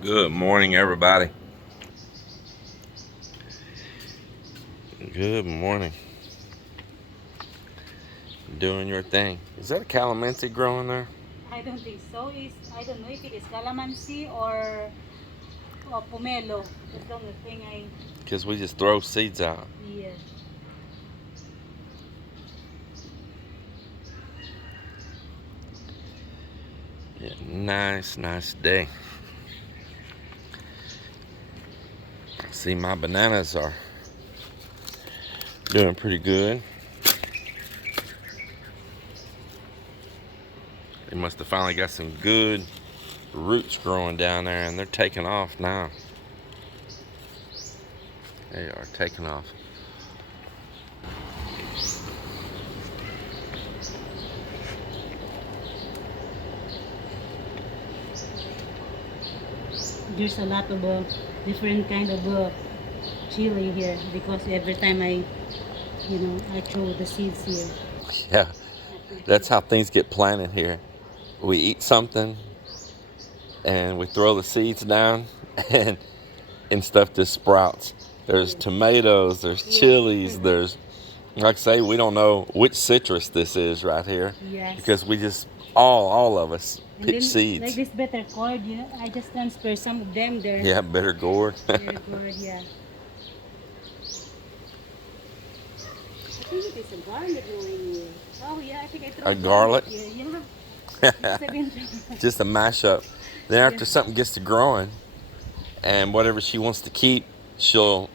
Good morning, everybody. Good morning. Doing your thing. Is that a calamansi growing there? I don't think so. I don't know if it is calamansi or pomelo. That's the only thing I. Because we just throw seeds out. Yeah. Yeah, nice day. See, my bananas are doing pretty good. They must have finally got some good roots growing down there, and they're taking off now. They are taking off. There's a lot of different kind of chili here because every time I throw the seeds here. Yeah, that's how things get planted here. We eat something, and we throw the seeds down, and stuff just sprouts. There's tomatoes, there's chilies, there's, like I say, we don't know which citrus this is right here Yes. because we just, all of us And pick then like seeds. this better cord, I just transfer some of them there. Yeah, bitter gourd. Very good, yeah. I think it is a garlic growing here. Oh yeah, I think I threw A garlic. here. Yeah. Just a mashup. Then after Yeah. something gets to growing, and whatever she wants to keep, she'll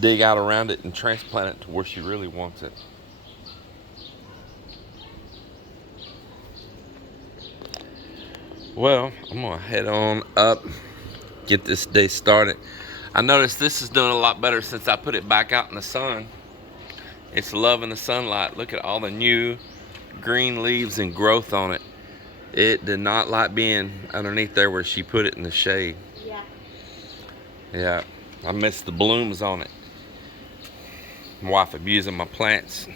dig out around it and transplant it to where she really wants it. Well, I'm gonna head on up, get this day started. I noticed this is doing a lot better since I put it back out in the sun. It's loving the sunlight. Look at all the new green leaves and growth on it. It did not like being underneath there where she put it in the shade. Yeah. Yeah, I missed the blooms on it. My wife abusing my plants.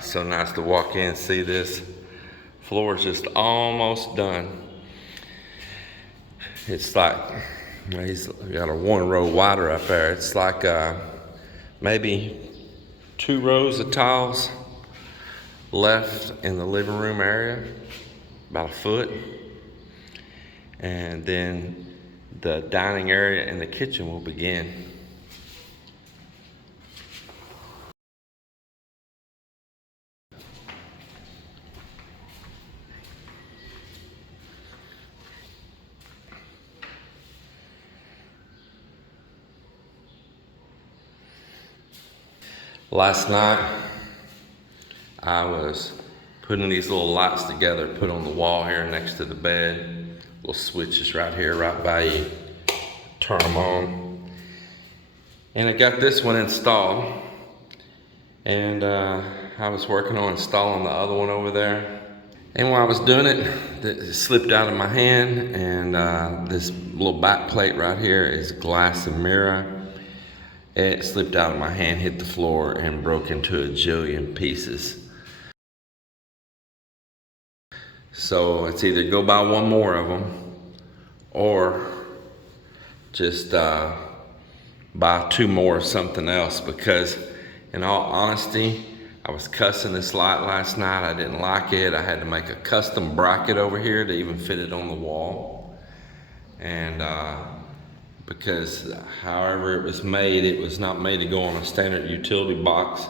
So nice to walk in and see this. Floor is just almost done. It's like, he's got a one row wider up there. It's like maybe 2 rows of tiles left in the living room area, about a foot. And then the dining area and the kitchen will begin. Last night, I was putting these little lights together, put on the wall here next to the bed. Little switches right here, right by you. Turn them on. And I got this one installed. And I was working on installing the other one over there. And while I was doing it, it slipped out of my hand. And this little back plate right here is glass and mirror. It slipped out of my hand, hit the floor, and broke into a jillion pieces. So it's either go buy one more of them or just buy 2 more of something else, because in all honesty, I was cussing this light last night. I didn't like it. I had to make a custom bracket over here to even fit it on the wall. And because however it was made, it was not made to go on a standard utility box.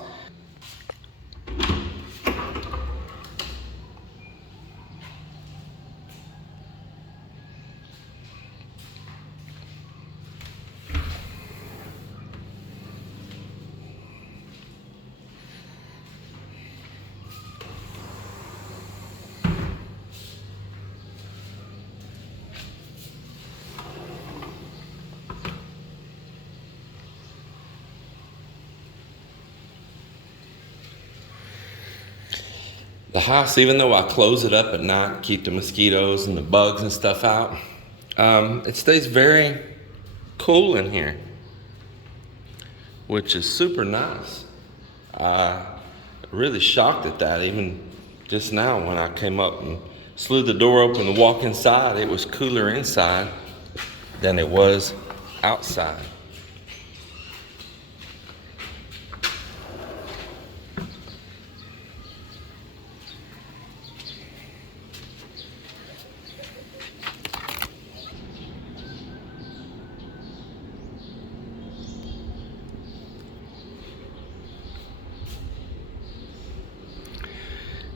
The house, even though I close it up at night, keep the mosquitoes and the bugs and stuff out, it stays very cool in here, which is super nice. Really shocked at that. Even just now when I came up and slid the door open to walk inside, it was cooler inside than it was outside.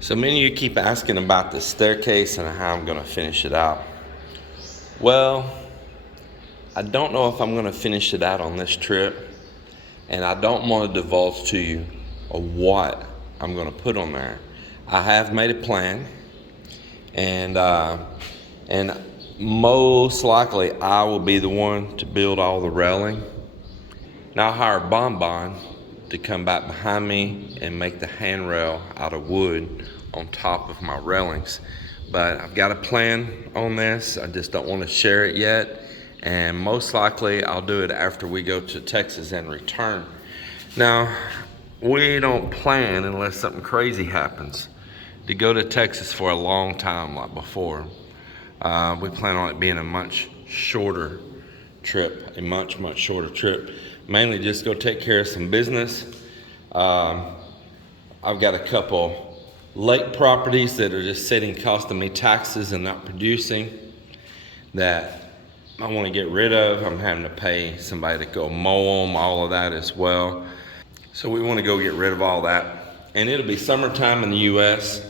So many of you keep asking about the staircase and how I'm gonna finish it out. Well, I don't know if I'm gonna finish it out on this trip, and I don't want to divulge to you of what I'm gonna put on there. I have made a plan, and most likely I will be the one to build all the railing. Now I hire Bonbon to come back behind me and make the handrail out of wood on top of my railings. But I've got a plan on this. I just don't want to share it yet. And most likely I'll do it after we go to Texas and return. Now, we don't plan, unless something crazy happens, to go to Texas for a long time like before. We plan on it being a much shorter trip, much shorter trip. Mainly just go take care of some business. I've got a couple lake properties that are just sitting costing me taxes and not producing that I want to get rid of. I'm having to pay somebody to go mow them, all of that as well. So we want to go get rid of all that. And it'll be summertime in the US,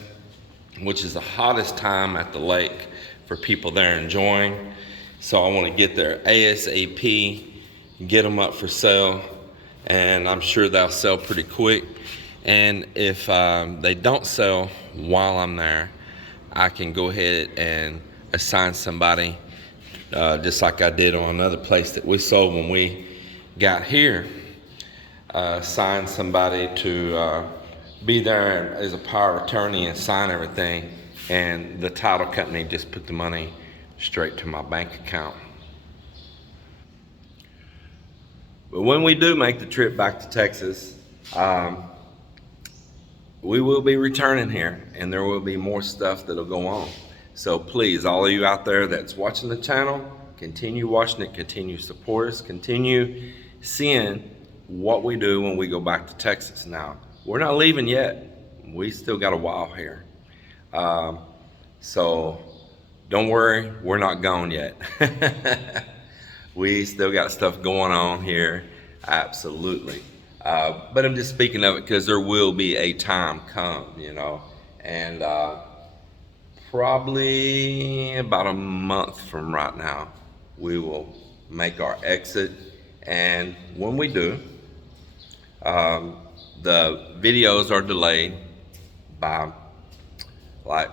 which is the hottest time at the lake for people there enjoying. So I want to get there ASAP, get them up for sale, and I'm sure they'll sell pretty quick. And if they don't sell while I'm there, I can go ahead and assign somebody, just like I did on another place that we sold when we got here. Assign somebody to be there as a power of attorney and sign everything, and the title company just put the money straight to my bank account. But when we do make the trip back to Texas, we will be returning here, and there will be more stuff that'll go on. So please, all of you out there that's watching the channel, continue watching it, continue to support us, continue seeing what we do when we go back to Texas. Now, we're not leaving yet. We still got a while here. So don't worry, we're not gone yet. We still got stuff going on here, absolutely. But I'm just speaking of it because there will be a time come, you know, and probably about a month from right now, we will make our exit. And when we do, the videos are delayed by like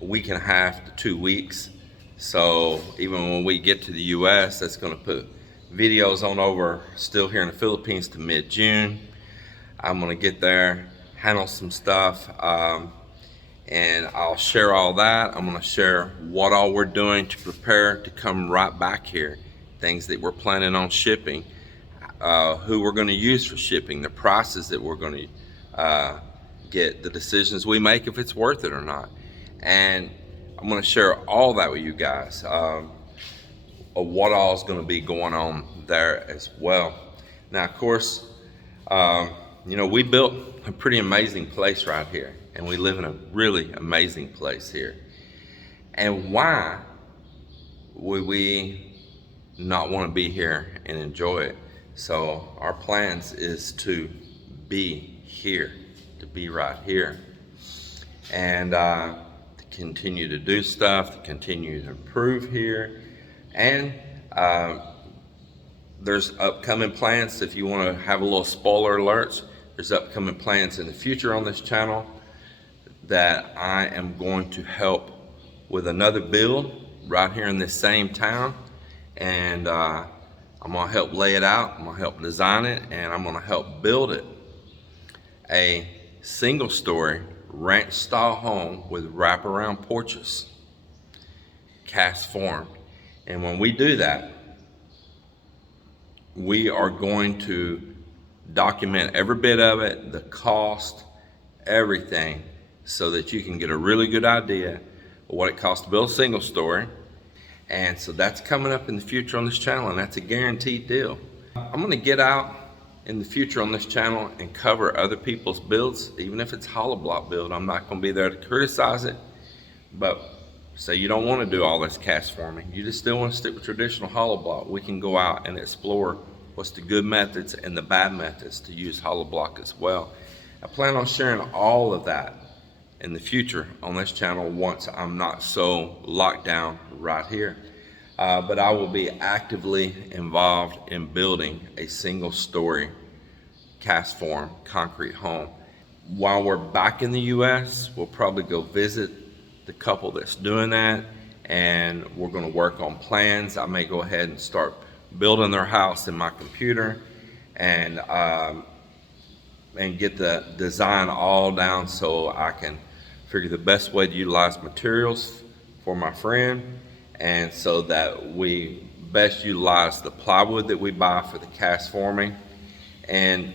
a week and a half to 2 weeks. So even when we get to the US, that's going to put videos on over still here in the Philippines to mid-June. I'm going to get there, handle some stuff, and I'll share all that. I'm going to share what all we're doing to prepare to come right back here, things that we're planning on shipping, who we're going to use for shipping, the prices that we're going to get, the decisions we make if it's worth it or not. And I'm going to share all that with you guys, of what all is going to be going on there as well. Now, of course, you know, we built a pretty amazing place right here, and we live in a really amazing place here. And why would we not want to be here and enjoy it? So our plans is to be here, to be right here, and continue to do stuff, to continue to improve here. And there's upcoming plans. If you want to have a little spoiler alerts, there's upcoming plans in the future on this channel that I am going to help with another build right here in this same town. And I'm going to help lay it out, I'm going to help design it, and I'm going to help build it. A single story ranch style home with wraparound porches, cast form. And when we do that, we are going to document every bit of it, the cost, everything, so that you can get a really good idea of what it costs to build a single story. And so that's coming up in the future on this channel, and that's a guaranteed deal. I'm gonna get out in the future on this channel and cover other people's builds, even if it's hollow block build. I'm not gonna be there to criticize it, but say you don't wanna do all this cast forming, you just still wanna stick with traditional hollow block, we can go out and explore what's the good methods and the bad methods to use hollow block as well. I plan on sharing all of that in the future on this channel once I'm not so locked down right here. But I will be actively involved in building a single story cast form concrete home. While we're back in the US, we'll probably go visit the couple that's doing that, and we're gonna work on plans. I may go ahead and start building their house in my computer and get the design all down so I can figure the best way to utilize materials for my friend, and so that we best utilize the plywood that we buy for the cast forming and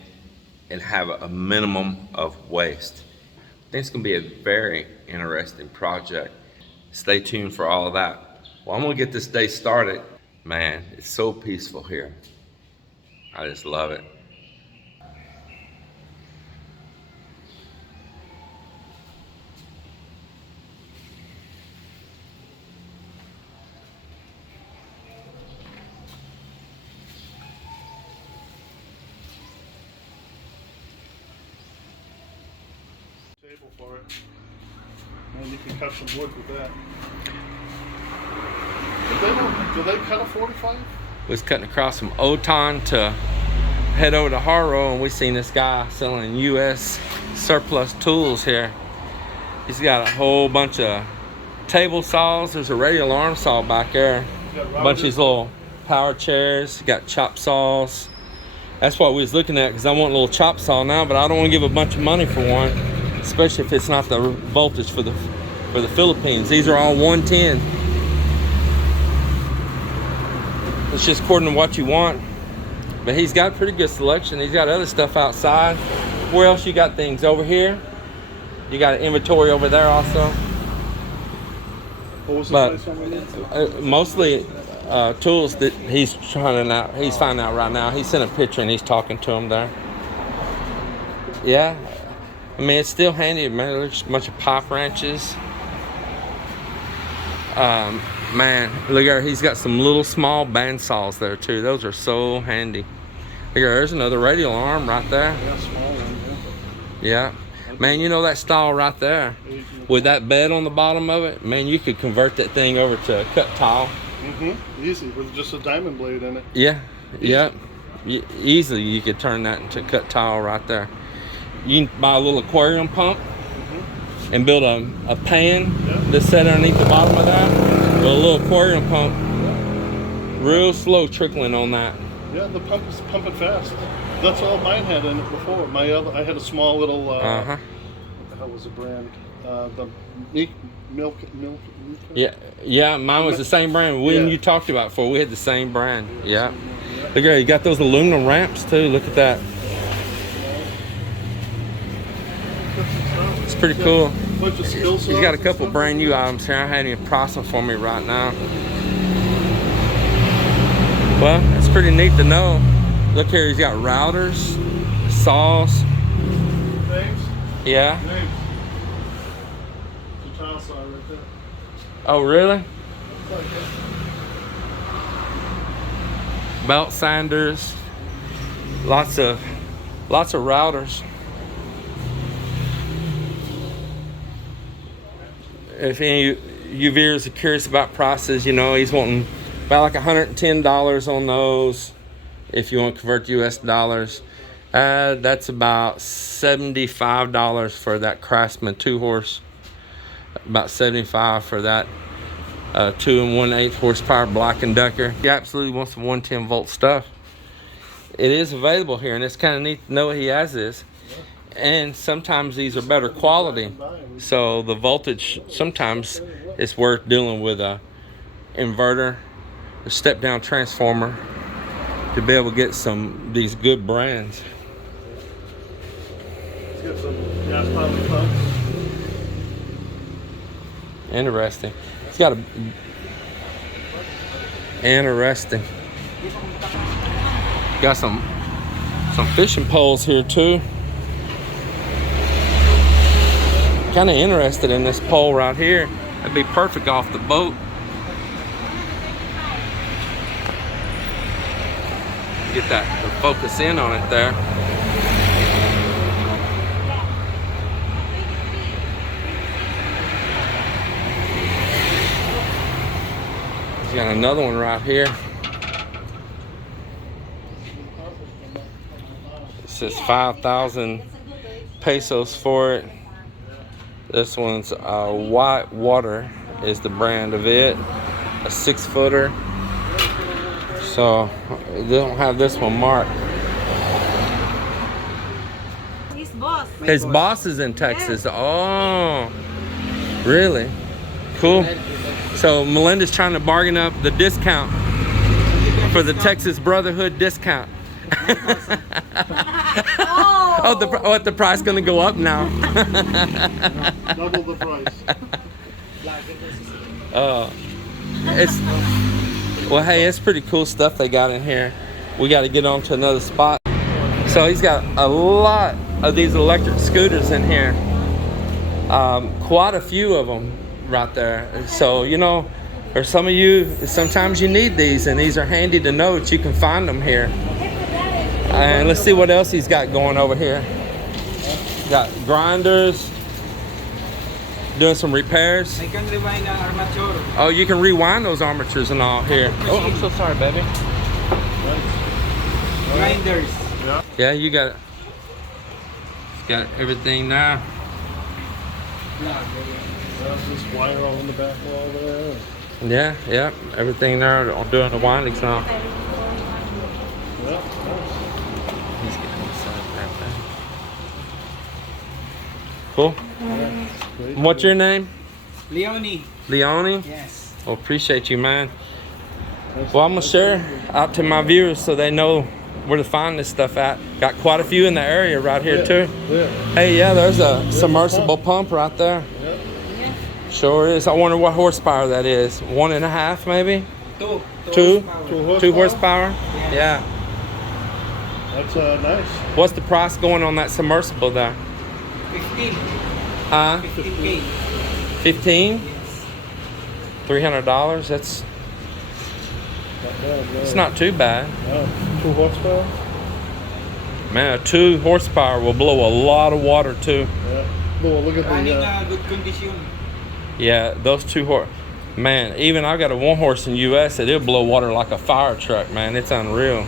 have a minimum of waste. I think it's gonna be a very interesting project. Stay tuned for all of that. Well, I'm gonna get this day started. Man, it's so peaceful here. I just love it. Table for it, and you can cut some wood with that. Do they cut a 45? We was cutting across from Oton to head over to Haro, and we seen this guy selling US surplus tools here. He's got a whole bunch of table saws. There's a radial arm saw back there. A bunch of these little power chairs. Got chop saws. That's what we was looking at, because I want a little chop saw now, but I don't want to give a bunch of money for one, especially if it's not the voltage for the Philippines. These are all 110. It's just according to what you want. But he's got a pretty good selection. He's got other stuff outside. Where else you got things? Over here. You got an inventory over there also. What was the But place over there? mostly tools that he's finding out right now. He sent a picture and he's talking to him there. Yeah. I mean, it's still handy. Man, there's a bunch of pipe wrenches. Man, look at, he's got some little small band saws there too. Those are so handy. Look at, there's another radial arm right there. Yeah, small one, Yeah. Man, you know that style right there with that bed on the bottom of it? Man, you could convert that thing over to a cut tile. Easy, with just a diamond blade in it. Yeah, yeah. Easily you could turn that into cut tile right there. You can buy a little aquarium pump and build a pan that's set underneath the bottom of that with a little aquarium pump. Real slow trickling on that. Yeah, the pump is pumping fast. That's all mine had in it before. I had a small little. What the hell was the brand? The milk. Yeah. Mine was the same brand. You talked about before. We had the same brand. Yeah. Look at, you got those aluminum ramps too. Look at that. It's pretty cool. He's got a couple brand new items here. I haven't even priced them for me right now. Well, it's pretty neat to know. Look here, he's got routers, saws. Names? Yeah. Names. The tile saw right there. Oh, really? Belt sanders. Lots of routers. If any of you viewers are curious about prices, you know, he's wanting about like $110 on those. If you want to convert US dollars, that's about $75 for that Craftsman 2-horse. About $75 for that 2 1/8 horsepower Black & Decker. He absolutely wants some 110 volt stuff. It is available here, and it's kind of neat to know he has this. And sometimes these are better quality, so the voltage sometimes it's worth dealing with a inverter, a step down transformer, to be able to get these good brands. Yeah, gas powered pump. Interesting. It's got a interesting. Got some fishing poles here too. Kind of interested in this pole right here. That'd be perfect off the boat. Get that to focus in on it there. He's got another one right here. It says 5,000 pesos for it. This one's White Water is the brand of it. A 6-footer. So they don't have this one marked. His boss is in Texas. Oh, really? Cool. So Melinda's trying to bargain up the discount for the Texas Brotherhood discount. Oh, the price gonna go up now. Double the price. Oh, well, hey, it's pretty cool stuff they got in here. We got to get on to another spot. So he's got a lot of these electric scooters in here. Quite a few of them right there. So, you know, for some of you, sometimes you need these, and these are handy to know that you can find them here. And let's see what else he's got going over here. Got grinders, doing some repairs. I can rewind the armature. Oh, you can rewind those armatures and all here. Oh, I'm so sorry, baby. Grinders. Yeah, you got everything now. This wire all in the back wall there. Yeah, everything there. Doing the windings now. Yeah. He's getting inside right there. Cool. Great. What's your name? Leonie. Leonie? Yes. Well, appreciate you, man. Well, I'm gonna share out to my viewers so they know where to find this stuff at. Got quite a few in the area right here too. Yeah. Hey, yeah, there's a submersible pump right there. Yeah. Sure is. I wonder what horsepower that is. 1.5 maybe? Two. Two horsepower? Yeah. That's nice. What's the price going on that submersible there? 15. Huh? 15K. 15? Yes. $300? That's Not bad, no. it's not too bad. 2 horsepower. Man, a 2 horsepower will blow a lot of water too. Yeah. Well, look at Running the. good condition. Yeah, those 2 horse. Man, even I got a 1 horse in US that it'll blow water like a fire truck, man. It's unreal.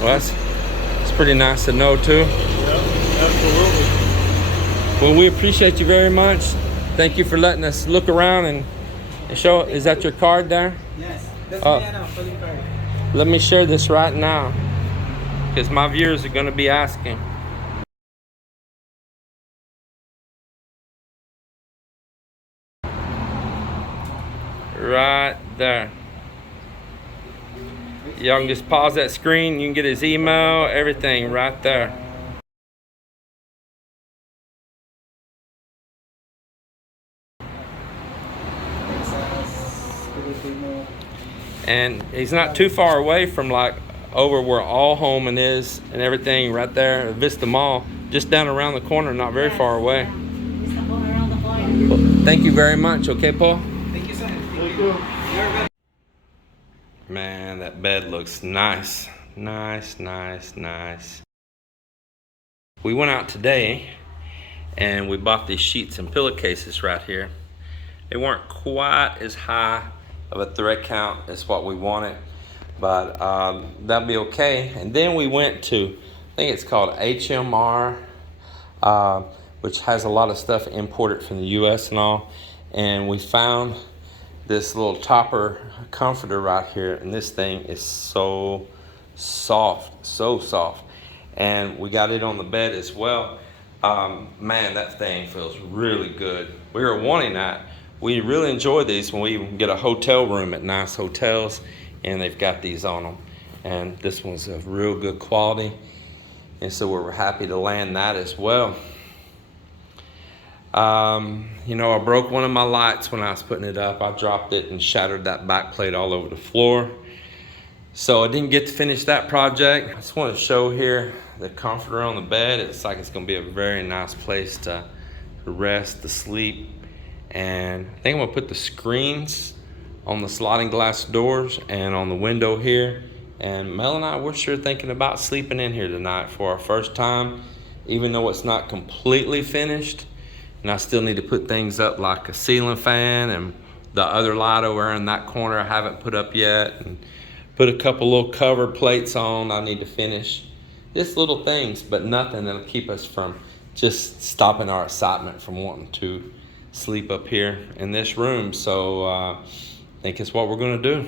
Well, that's pretty nice to know too. Yeah, absolutely. Well, we appreciate you very much. Thank you for letting us look around and show. Is that your card there? Yes. That's Oh. my calling card. Let me share this right now because my viewers are going to be asking. Right there. Y'all can just pause that screen. You can get his email, everything right there. And he's not too far away from like over where All Home is and everything right there at Vista Mall, just down around the corner, not very far away. It's the one around the corner. Well, thank you very much, okay, Paul? Thank you, sir. Thank you. You're welcome. Man, that bed looks nice. Nice. We went out today and we bought these sheets and pillowcases right here. They weren't quite as high of a thread count as what we wanted, but that'll be okay. And then we went to, I think it's called HMR, which has a lot of stuff imported from the US and all. And we found this little topper comforter right here, and this thing is so soft. And we got it on the bed as well. Man, that thing feels really good. We were wanting that. We really enjoy these when we get a hotel room at nice hotels, and they've got these on them. And this one's a real good quality. And so we're happy to land that as well. You know, I broke one of my lights when I was putting it up. I dropped it and shattered that back plate all over the floor. So I didn't get to finish that project. I just want to show here the comforter on the bed. It's like it's going to be a very nice place to rest, to sleep. And I think I'm going to put the screens on the sliding glass doors and on the window here. And Mel and I, we're sure thinking about sleeping in here tonight for our first time, even though it's not completely finished. And I still need to put things up like a ceiling fan, and the other light over in that corner I haven't put up yet, and put a couple little cover plates on I need to finish. Just little things, but nothing that'll keep us from just stopping our excitement from wanting to sleep up here in this room. So I think it's what we're gonna do.